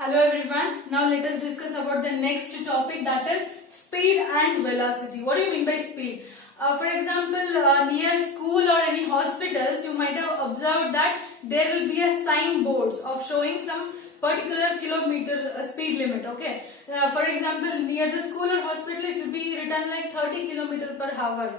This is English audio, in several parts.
Hello everyone. Now let us discuss about the next topic, that is speed and velocity. What do you mean by speed? For example, near school or any hospitals, you might have observed that there will be a signboards of showing some particular kilometer speed limit. Okay. For example, near the school or hospital, it will be written like 30 kilometer per hour.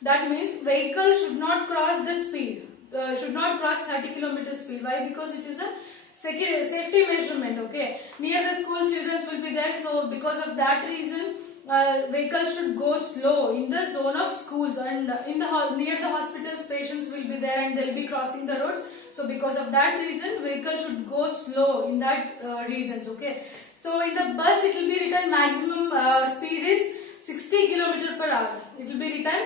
That means vehicle should not cross that speed. Should not cross 30 kilometer speed. Why? Because it is a safety measurement. Okay, near the school children will be there, so because of that reason vehicles should go slow in the zone of schools, and in the near the hospitals patients will be there and they'll be crossing the roads. So because of that reason vehicles should go slow in that reasons. Okay, so in the bus it will be written maximum speed is 60 kilometer per hour. It will be written,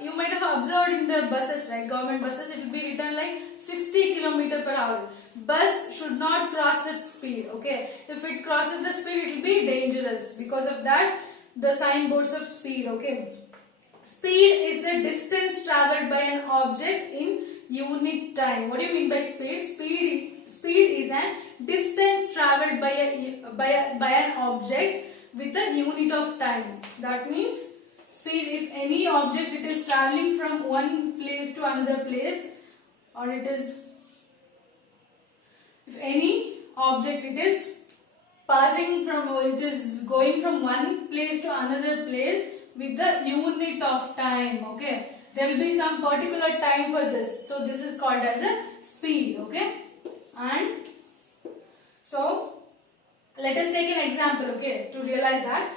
you might have observed in the buses, right? Government buses, it will be written like 60 kilometer per hour. Bus should not cross that speed. Okay, if it crosses the speed, it will be dangerous. Because of that, the signboards of speed. Okay, speed is the distance traveled by an object in unit time. What do you mean by speed? Speed is a distance traveled by an object with a unit of time. That means speed, if any object it is traveling from one place to another place, or if any object it is going from one place to another place with the unit of time. Okay, there will be some particular time for this, so this is called as a speed. Okay, and so let us take an example, okay, to realize that.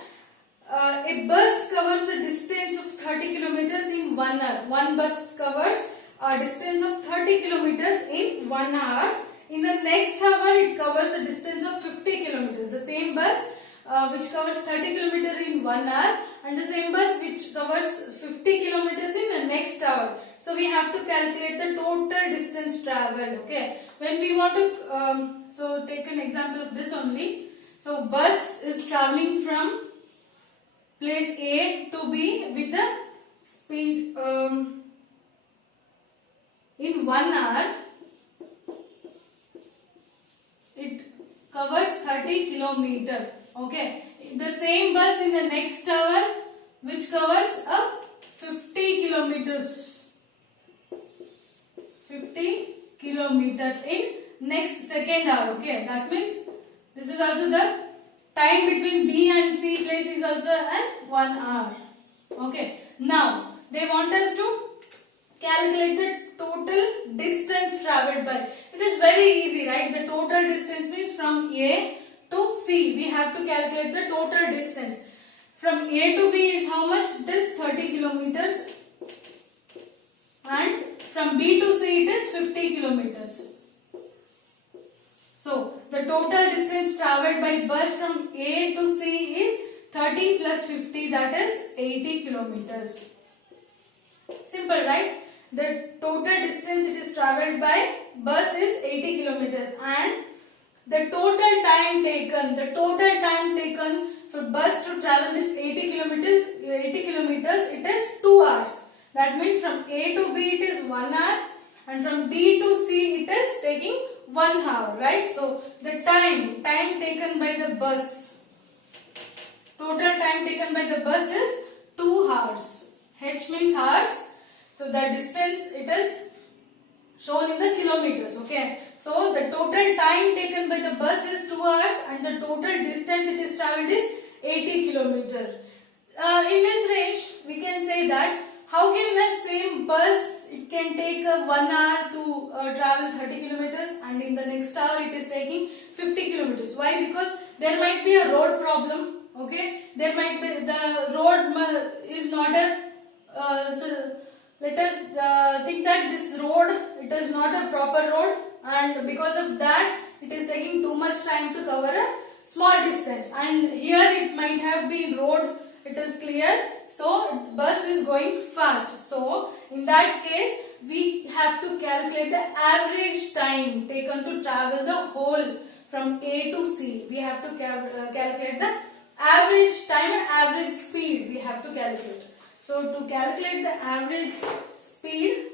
A bus covers a distance of 30 kilometers in 1 hour. One bus covers a distance of 30 kilometers in 1 hour. In the next hour, it covers a distance of 50 kilometers. The same bus which covers 30 kilometers in 1 hour, and the same bus which covers 50 kilometers in the next hour. So we have to calculate the total distance traveled. Okay, when we want to, so take an example of this only. So bus is traveling from place A to B with the speed in 1 hour. It covers 30 kilometers. Okay, the same bus in the next hour which covers 50 kilometers. 50 kilometers in next second hour. Okay, that means this is also the time between B and C place is also at 1 hour. Okay, now they want us to calculate the total distance traveled by. It is very easy, right? The total distance means from A to C. We have to calculate the total distance. From A to B is how much? It is 30 kilometers. And from B to C it is 50 kilometers. So the total distance traveled by bus from A to C is 30 plus 50, that is 80 kilometers. Simple, right? The total distance it is traveled by bus is 80 kilometers, and the total time taken for bus to travel this 80 kilometers it is 2 hours. That means from A to B it is 1 hour, and from B to C it is taking 1 hour, right? So the time taken by the bus, total time taken by the bus is 2 hours. H means hours. So the distance it is shown in the kilometers. Okay, so the total time taken by the bus is 2 hours, and the total distance it is traveled is 80 kilometers. In this range we can say that how can the same bus, it can take 1 hour to travel 30 kilometers, and in the next hour it is taking 50 kilometers. Why? Because there might be a road problem. Okay, there might be, the road is not a, so let us think that this road, it is not a proper road, and because of that it is taking too much time to cover a small distance, and here it might have been road, it is clear, so bus is going fast. So in that case we have to calculate the average time taken to travel the whole from A to C. We have to calculate the average time and average speed we have to calculate. So to calculate the average speed,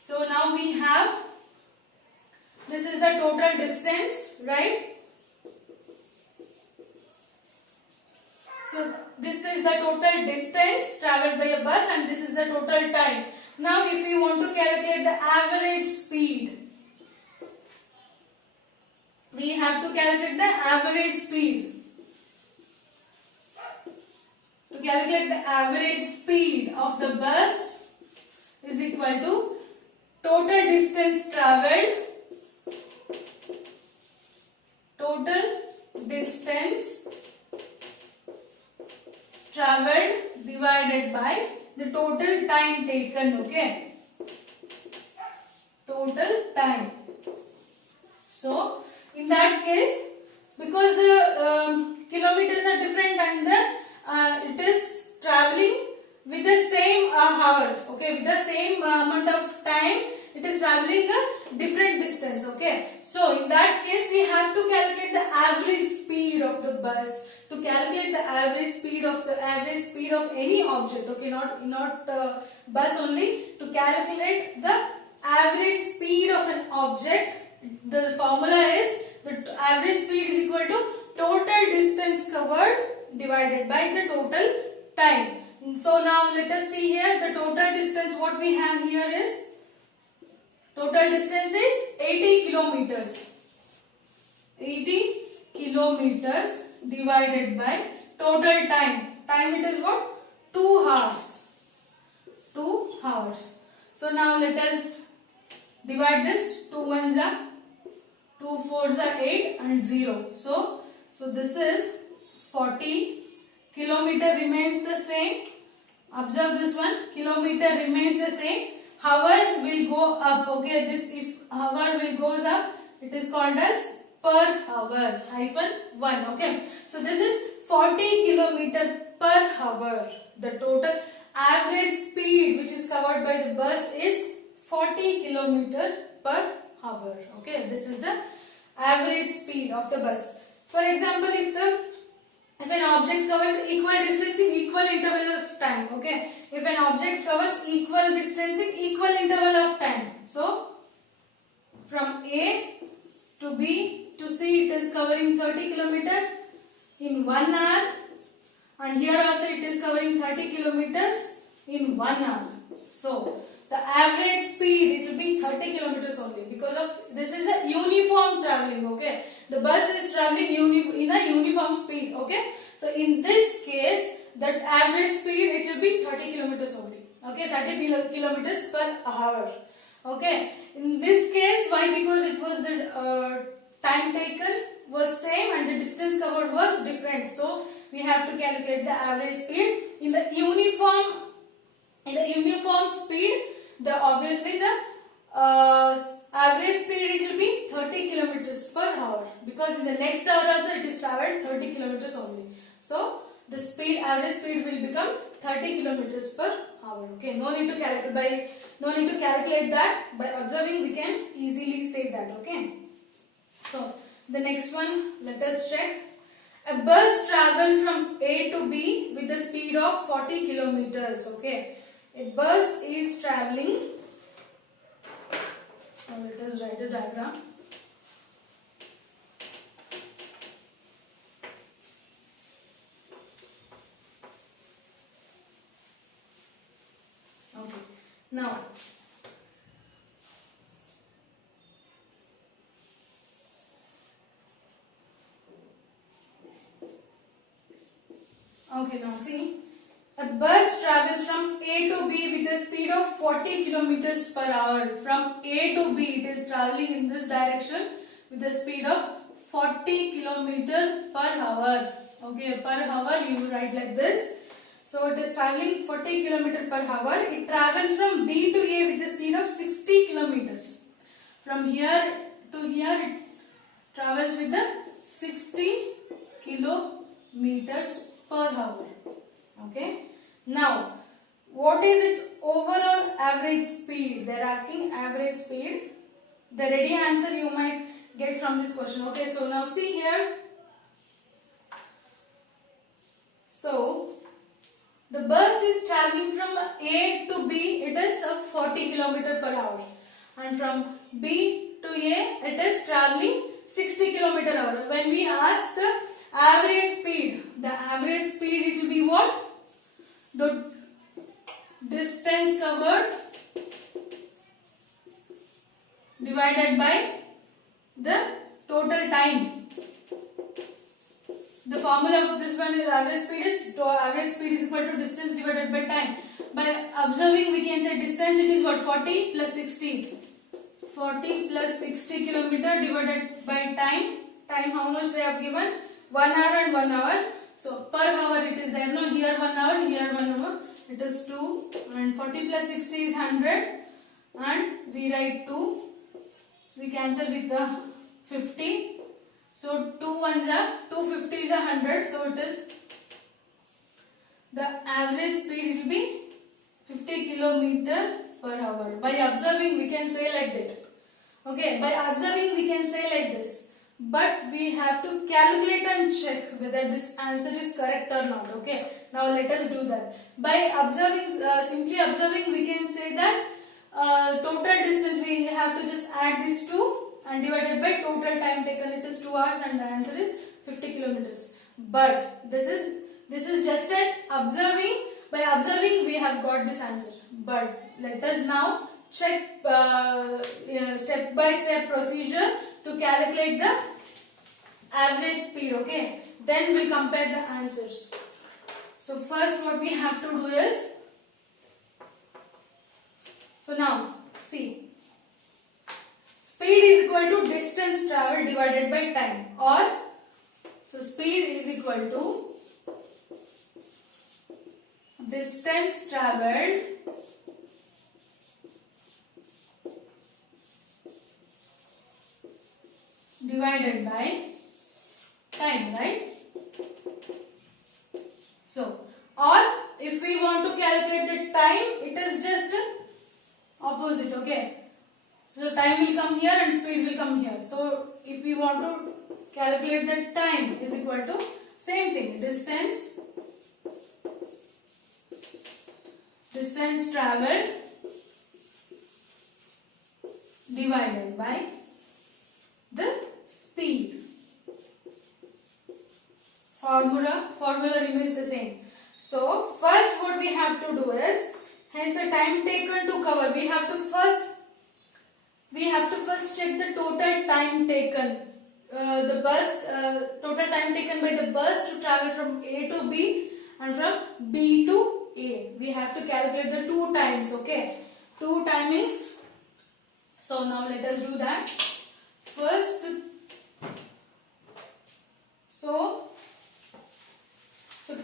so now we have This is the total distance, right? So this is the total distance traveled by a bus and this is the total time. Now if we want to calculate the average speed, we have to calculate the average speed. To calculate the average speed of the bus is equal to total distance traveled, divided by the total time taken, okay? Total time. So, in that case, because the kilometers are different and it is traveling with the same hours, okay, with the same amount of time, it is traveling a different distance, okay. So in that case we have to calculate the average speed of the bus. To calculate the average speed of any object, okay, not bus only. To calculate the average speed of an object, the formula is the average speed is equal to total distance covered divided by the total time. So now let us see here the total distance. What we have here is total distance is 80 kilometers. 80 kilometers divided by total time. Time it is what? 2 hours. 2 hours. So now let us divide this. 2 ones are 2 fours are 8 and 0. So this is 40. Kilometer remains the same. Observe this one. Kilometer remains the same. Hour will go up. Okay, this if hour will goes up, it is called as per hour -1. Okay, so this is 40 kilometer per hour. The total average speed which is covered by the bus is 40 kilometer per hour. Okay, this is the average speed of the bus. For example, if an object covers equal distance in equal interval of time, okay, if an object covers equal distance in equal interval of time, so from A to B to C it is covering 30 kilometers in 1 hour, and here also it is covering 30 kilometers in 1 hour. So the average speed it will be 30 kilometers only, because of this is a uniform traveling, okay. The bus is traveling in a uniform speed, okay. So in this case that average speed it will be 30 kilometers only, okay, 30 kilometers per hour, okay. In this case, why? Because it was the time taken was same and the distance covered was different. So we have to calculate the average speed in the uniform speed. Obviously the average speed it will be 30 kilometers per hour, because in the next hour also it is traveled 30 kilometers only. So the average speed will become 30 kilometers per hour. Okay, no need to calculate that. By observing we can easily say that. Okay. So the next one, let us check. A bus travels from A to B with the speed of 40 kilometers. Okay. A bus is traveling. Now let us write a diagram. Okay. Now see. A bus travels from A to B with a speed of 40 kilometers per hour. From A to B, it is traveling in this direction with a speed of 40 kilometers per hour. Okay, per hour you write like this. So it is traveling 40 kilometers per hour. It travels from B to A with a speed of 60 kilometers. From here to here, it travels with the 60 kilometers per hour. Okay. Now, what is its overall average speed? They are asking average speed. The ready answer you might get from this question. Okay, so now see here. So, the bus is traveling from A to B. It is 40 km per hour. And from B to A, it is traveling 60 kilometer hour. When we ask the average speed it will be what? The distance covered divided by the total time. The formula of this one is average speed is equal to distance divided by time. By observing, we can say distance it is what? 40 plus 60. 40 plus 60 kilometer divided by time. Time how much they have given? 1 hour and 1 hour. So per hour it is there. No, here 1 hour, here 1 hour. It is 2 and 40 plus 60 is 100 and we write 2. So we cancel with the 50. So 2 ones are 250 is 100. So it is the average speed will be 50 kilometer per hour. By observing we can say like that. Okay, by observing we can say like this. But we have to calculate and check whether this answer is correct or not. Okay, now let us do that. By observing, simply observing, we can say that total distance we have to just add these two and divided by total time taken. It is 2 hours and the answer is 50 kilometers. But this is just an observing. By observing we have got this answer. But let us now check step by step procedure to calculate the average speed. Okay, then we compare the answers. So first what we have to do is, so now see, speed is equal to distance traveled divided by time, or so speed is equal to distance traveled divided by time, right? So, or if we want to calculate the time, it is just opposite. Okay, so time will come here and speed will come here. So if we want to calculate the time is equal to same thing, distance traveled divided by the speed. Formula remains the same. So first what we have to do is, hence the time taken to cover, we have to first check the total time taken. Total time taken by the bus to travel from A to B and from B to A. We have to calculate the 2 times. Okay, 2 timings. So now let us do that. First, so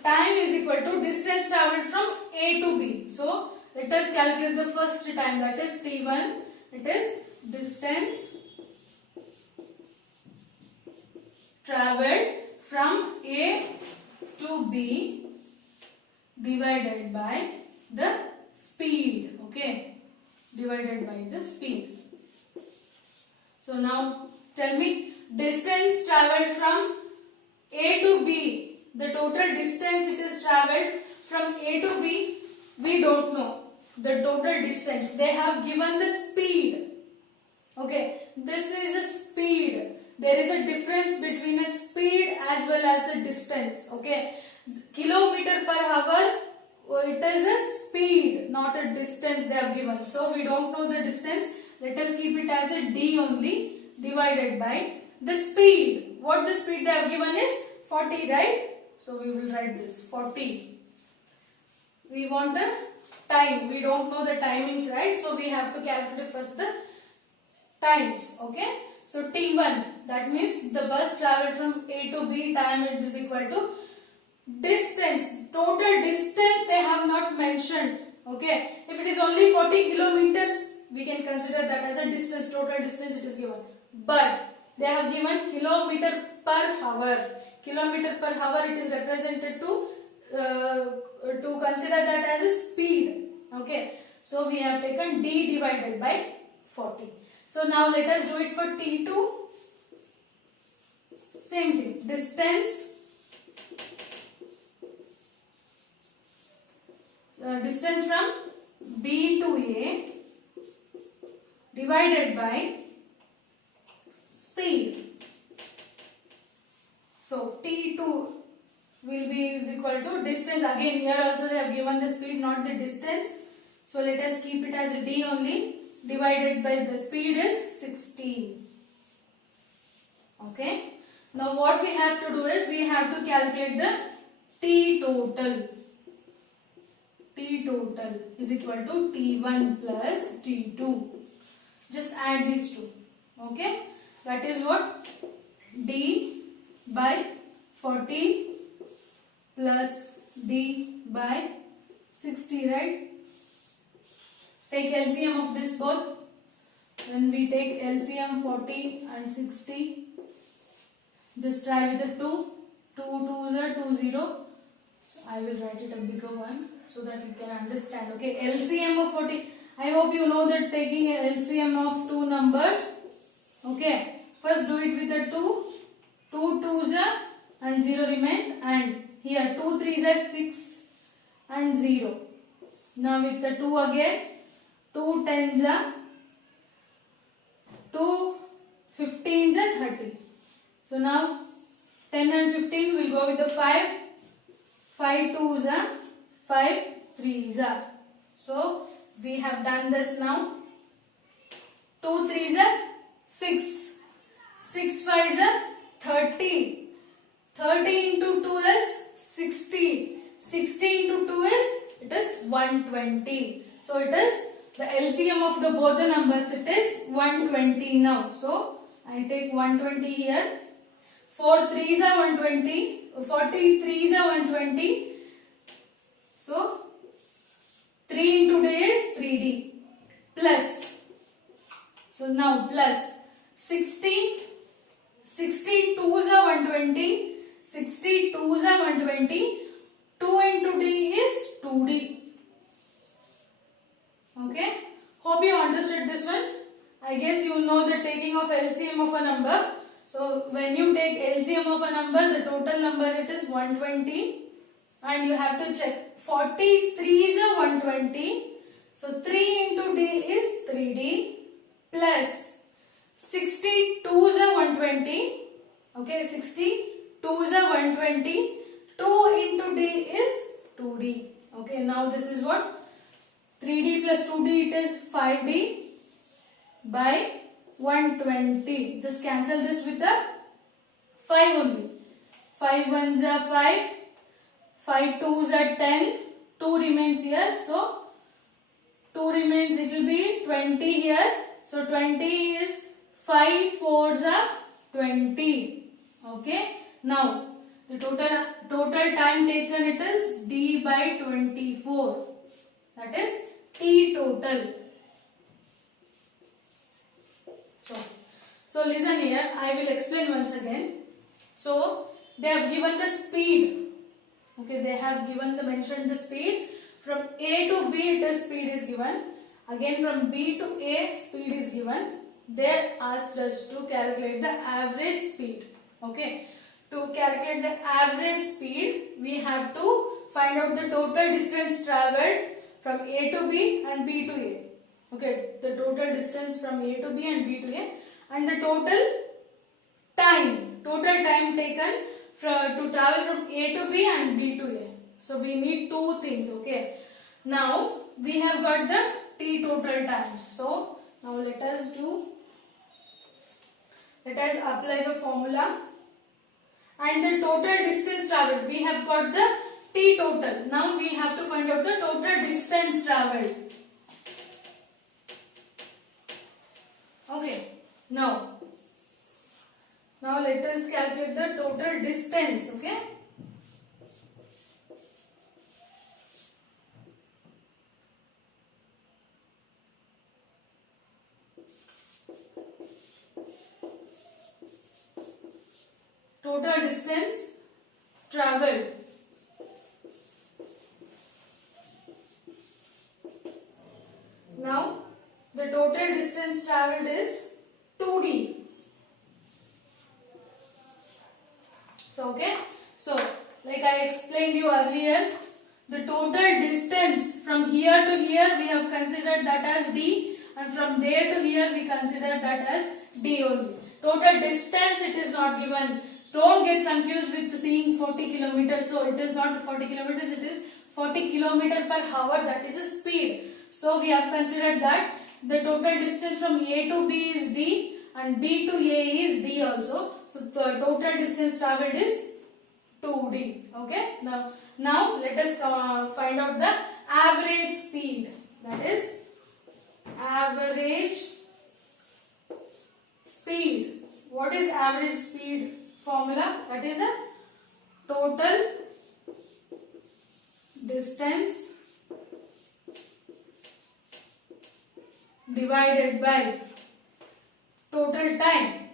time is equal to distance traveled from A to B. So let us calculate the first time, that is T1. It is distance traveled from A to B divided by the speed. Okay, divided by the speed. So now tell me, distance traveled from A to B, the total distance it is traveled from A to B, we don't know the total distance. They have given the speed. Okay, this is a speed. There is a difference between a speed as well as the distance. Okay, kilometer per hour, it is a speed, not a distance they have given. So we don't know the distance. Let us keep it as a D only, divided by the speed. What the speed they have given is 40, right? So we will write this 40. We want the time. We don't know the timings, right? So we have to calculate first the times. Okay. So T1, that means the bus traveled from A to B, time it is equal to distance. Total distance they have not mentioned. Okay. If it is only 40 kilometers, we can consider that as a distance. Total distance it is given. But they have given kilometer per hour. Kilometer per hour it is represented to consider that as a speed. Okay, so we have taken D divided by 40. So now let us do it for T2. Same thing, distance from B to A divided by speed. So T2 will be is equal to distance. Again here also they have given the speed, not the distance. So let us keep it as a D only. Divided by the speed is 16. Okay. Now what we have to do is we have to calculate the T total. T total is equal to T1 plus T2. Just add these two. Okay. That is what? D by 40 plus D by 60, right? Take LCM of this both. When we take LCM 40 and 60, just try with the 2. 2 2s are 20. So I will write it a bigger one so that you can understand. Okay, LCM of 40. I hope you know that taking a LCM of two numbers. Okay, first do it with the 2. 2 2s are and 0 remains, and here 2 3s are 6 and 0. Now with the 2 again, 2 10s are 2 15s are 30. So now 10 and 15 will go with the 5. 5 2s are 5 3s are. So we have done this now. 2 3s are 6. 6 5s are 30. 30 into 2 is 60. 60 into 2 is, it is 120. So it is the LCM of the both the numbers, it is 120 now. So I take 120 here. 4 3s are 120. 40 3s are 120. So 3 into D is 3D plus. So now plus 60 2s are 120. 60 2s are 120. 2 into D is 2D. Okay. Hope you understood this one. I guess you know the taking of LCM of a number. So when you take LCM of a number, the total number it is 120. And you have to check. 43s are 120. So 3 into D is 3D plus 62s are 120. Okay, 62s are 120. 2 into D is 2D. Okay, now this is what? 3D plus 2D, it is 5D by 120. Just cancel this with the 5 only. 5 1s are 5. 5 2s are 10. 2 remains here. So 2 remains, it will be 20 here. So 20 is 5 4s are 20. Okay. Now the total time taken, it is D by 24. That is T total. So listen here, I will explain once again. So they have given the speed. Okay, they have given mentioned the speed. From A to B, it is speed is given. Again from B to A, speed is given. They asked us to calculate the average speed. Okay, to calculate the average speed, we have to find out the total distance travelled from A to B and B to A. Okay, the total distance from A to B and B to A, and the total time taken to travel from A to B and B to A. So we need two things. Okay, now we have got the T total times. So now let us apply the formula, and the total distance travelled, we have got the T total. Now we have to find out the total distance travelled. Okay, now let us calculate the total distance. Okay, total distance travelled. Now the total distance travelled is 2D. So okay, so like I explained you earlier, the total distance from here to here we have considered that as D, and from there to here we consider that as D only. Total distance it is not given. Don't get confused with seeing 40 kilometers. So it is not 40 kilometers, it is 40 kilometer per hour, that is a speed. So we have considered that the total distance from A to B is D and B to A is D also. So the total distance traveled is 2D. Okay. Now let us find out the average speed. That is average speed. What is average speed formula? That is a total distance divided by total time.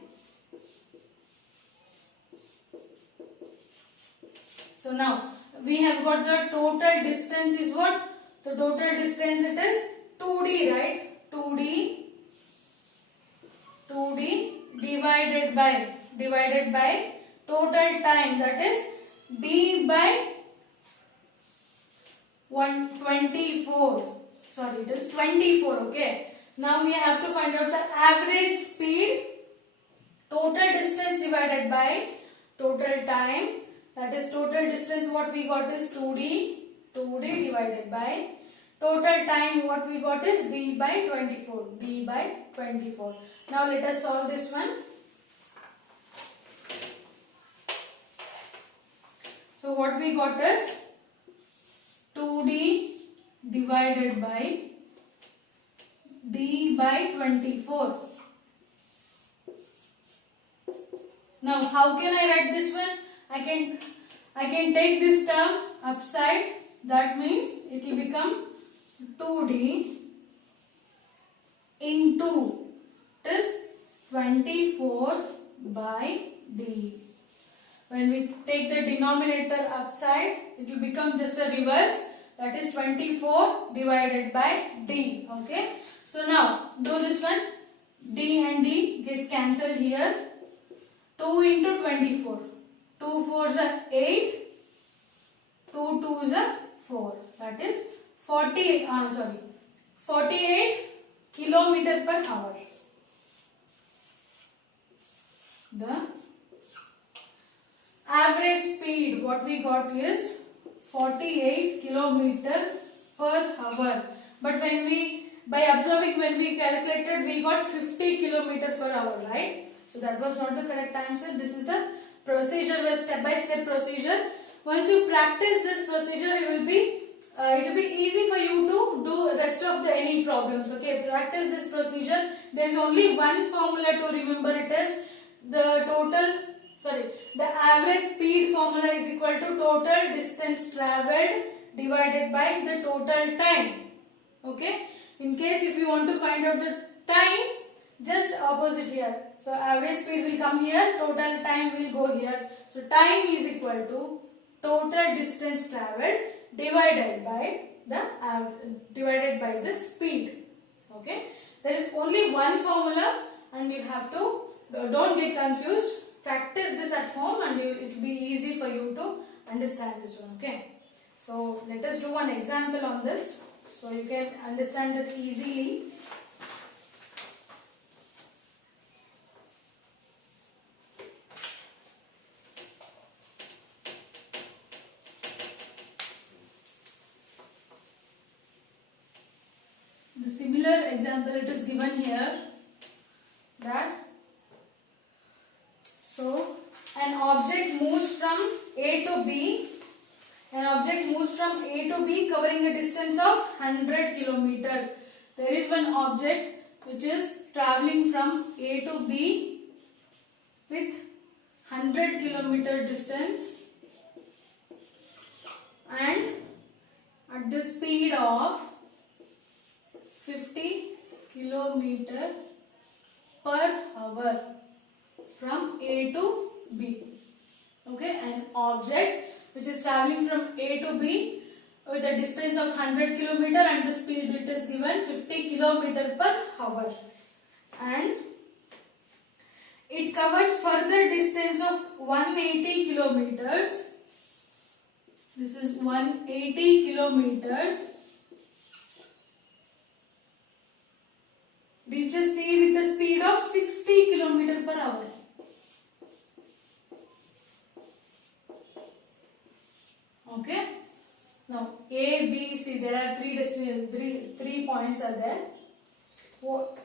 So now we have got the total distance is what? The total distance it is 2D, right? 2D divided by total time, that is D by 124. Sorry, it is 24. Okay. Now we have to find out the average speed. Total distance divided by total time. That is total distance what we got is 2D divided by total time what we got is D by 24. Now let us solve this one. So what we got is 2D divided by D by 24. Now how can I write this one? I can take this term upside. That means it will become 2D into this 24 by D. When we take the denominator upside, it will become just a reverse. That is 24 divided by D. Okay. So now do this one. D and D get cancelled here. 2 into 24. 2 4s are 8. 2 2s are 4. That is 48 kilometer per hour. The average speed what we got is 48 kilometer per hour. But when we calculated, we got 50 kilometer per hour, right? So that was not the correct answer. This is the procedure, step by step procedure. Once you practice this procedure, it will be easy for you to do rest of the any problems. Okay, practice this procedure. There is only one formula to remember. It is the average speed formula is equal to total distance travelled divided by the total time. Okay. In case if you want to find out the time, just opposite here. So average speed will come here, total time will go here. So time is equal to total distance travelled divided by the speed. Okay. There is only one formula and you have to, don't get confused. Practice this at home and it will be easy for you to understand this one. Okay. So let us do one example on this so you can understand it easily. The similar example it is given here that so an object moves from A to B. An object moves from A to B covering a distance of 100 km. There is one object which is travelling from A to B with 100 km distance and at the speed of 50 km per hour from A to B. Okay, an object which is travelling from A to B with a distance of 100 km and the speed it is given 50 km per hour, and it covers further distance of 180 kilometers. This is 180 kilometers. Reaches C with a speed of 60 km per hour. A, B, C. There are three points are there.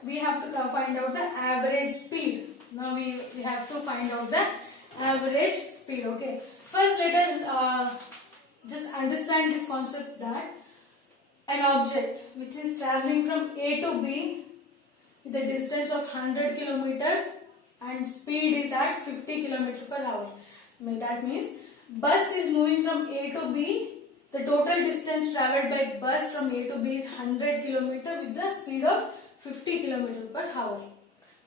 We have to find out the average speed. Now we have to find out the average speed. Okay. First, let us just understand this concept that an object which is traveling from A to B with a distance of 100 km and speed is at 50 km per hour. That means bus is moving from A to B. The total distance traveled by bus from A to B is 100 km with the speed of 50 km per hour.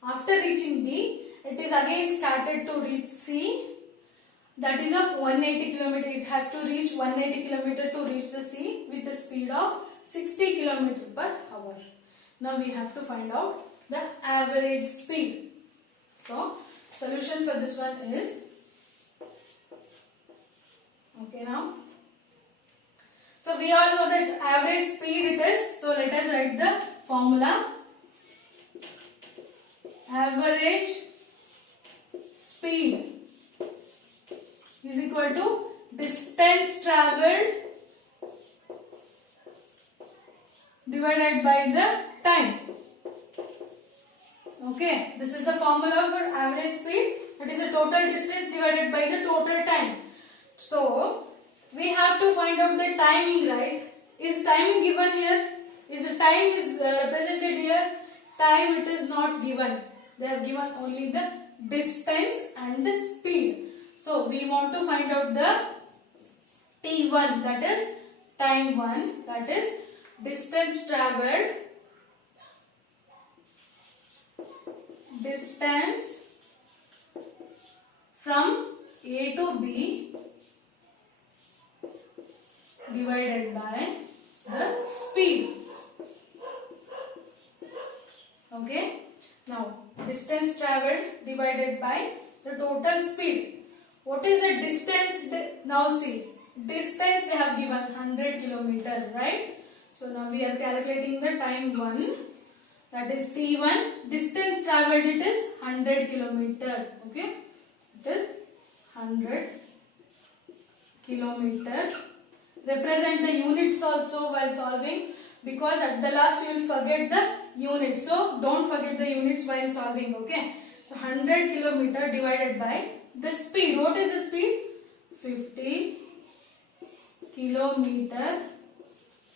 After reaching B, it is again started to reach C. That is of 180 km. It has to reach 180 km to reach the C with a speed of 60 km per hour. Now we have to find out the average speed. So, solution for this one is, okay now. So we all know that average speed it is. So let us write the formula. Average speed is equal to distance traveled divided by the time. Okay, this is the formula for average speed. That is the total distance divided by the total time. So we have to find out the timing, right? Is timing given here? Is the time is represented here? Time it is not given. They have given only the distance and the speed. So we want to find out the T1, that is time 1, that is distance traveled, distance from A to B divided by the speed. Okay. Now distance traveled divided by the total speed. What is the distance? Now see, distance they have given 100 km, right? So now we are calculating the time 1, that is T1. Distance traveled it is 100 km. Okay, it is 100 km. Represent the units also while solving, because at the last you will forget the units. So don't forget the units while solving. Okay, so 100 km divided by the speed. What is the speed? 50 km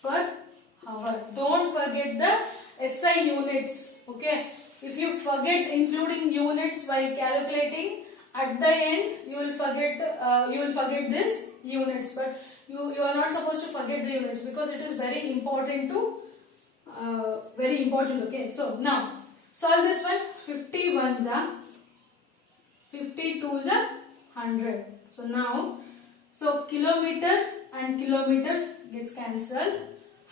per hour. Don't forget the SI units. Okay, if you forget including units while calculating, at the end you will forget this units. But you are not supposed to forget the units, because it is very important to Okay, so now solve this one. 50 ones are 50 twos are 100. So now, kilometer and kilometer gets cancelled.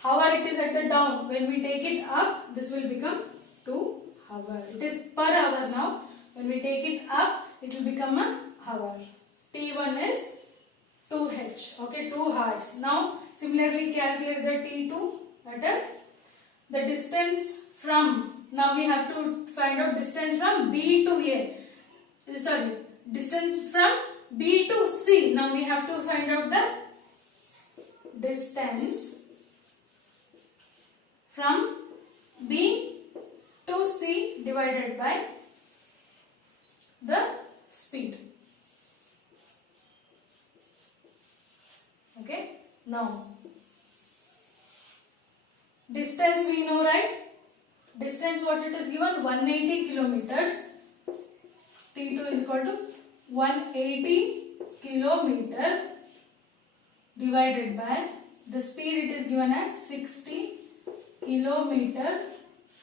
Hour it is at the down. When we take it up, this will become 2 hour. It is per hour now. When we take it up, it will become an hour. T1 is 2h. Okay, 2 hours. Now similarly calculate the T2. That is the distance from. Now we have to find out distance from B to A. Sorry, distance from B to C. Now we have to find out the distance from B to C divided by the speed. Okay, now distance we know, right? Distance what it is given? 180 kilometers. T2 is equal to 180 kilometer divided by the speed it is given as 60 kilometer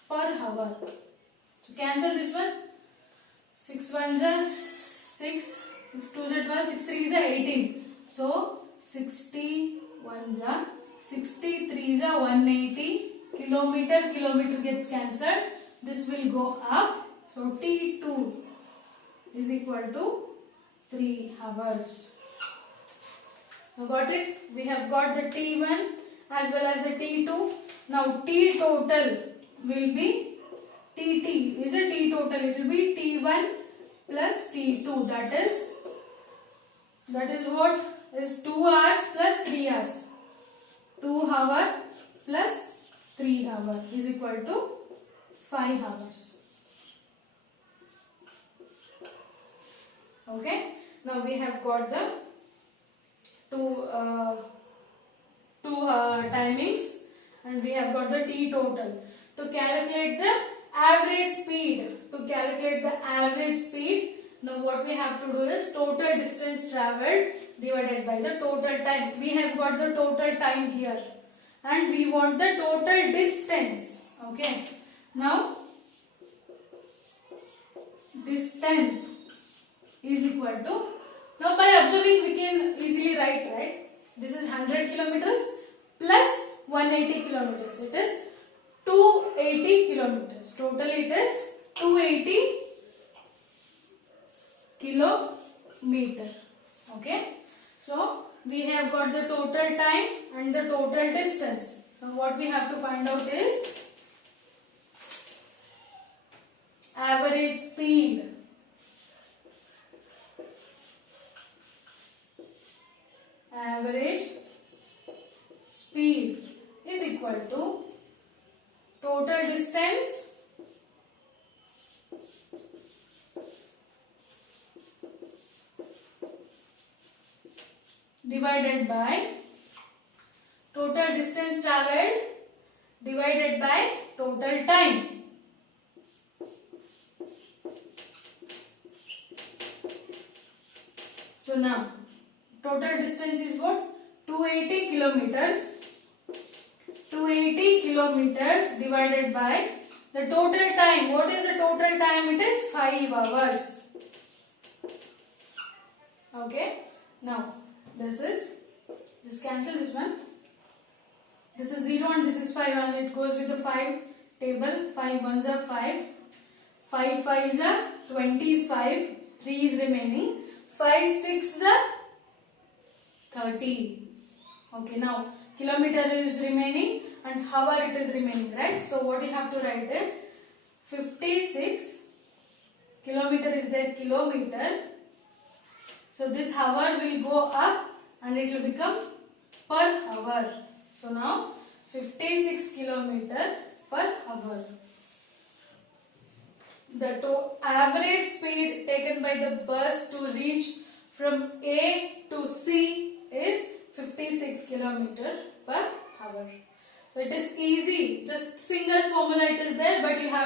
per hour. So cancel this one. 6 ones are 6, 6 twos are 12, 6 threes are 18. So 60 ones are 63 are 180 kilometer gets cancelled. This will go up. So T2 is equal to 3 hours. You got it? We have got the T1 as well as the T2. Now T total will be TT. Is a T total? It will be T1 plus T2. That is what? Is 2 hours plus 3 hours. 2 hour plus 3 hour is equal to 5 hours. Okay. Now we have got the two timings and we have got the T total. To calculate the average speed, now what we have to do is total distance traveled divided by the total time. We have got the total time here and we want the total distance. Okay. Now distance is equal to, now by observing we can easily write, right? This is 100 kilometers plus 180 kilometers. It is 280 kilometers. Total it is 280 kilometer. Okay. So we have got the total time and the total distance. Now what we have to find out is average speed. Average speed is equal to total distance divided by total distance traveled divided by total time. So now total distance is what? 280 kilometers. 280 kilometers divided by the total time. What is the total time? It is 5 hours. Okay. Now just cancel this one. This is 0 and this is 5 and it goes with the 5 table. 5 ones are 5. 5 5s are 25. 3 is remaining. 5 6s are 30. Okay, now kilometer is remaining and hour it is remaining, right? So what you have to write is 56 kilometer is there, kilometer. So this hour will go up and it will become per hour. So now 56 kilometer per hour. The average speed taken by the bus to reach from A to C is 56 kilometer per hour. So it is easy, just single formula it is there, but you have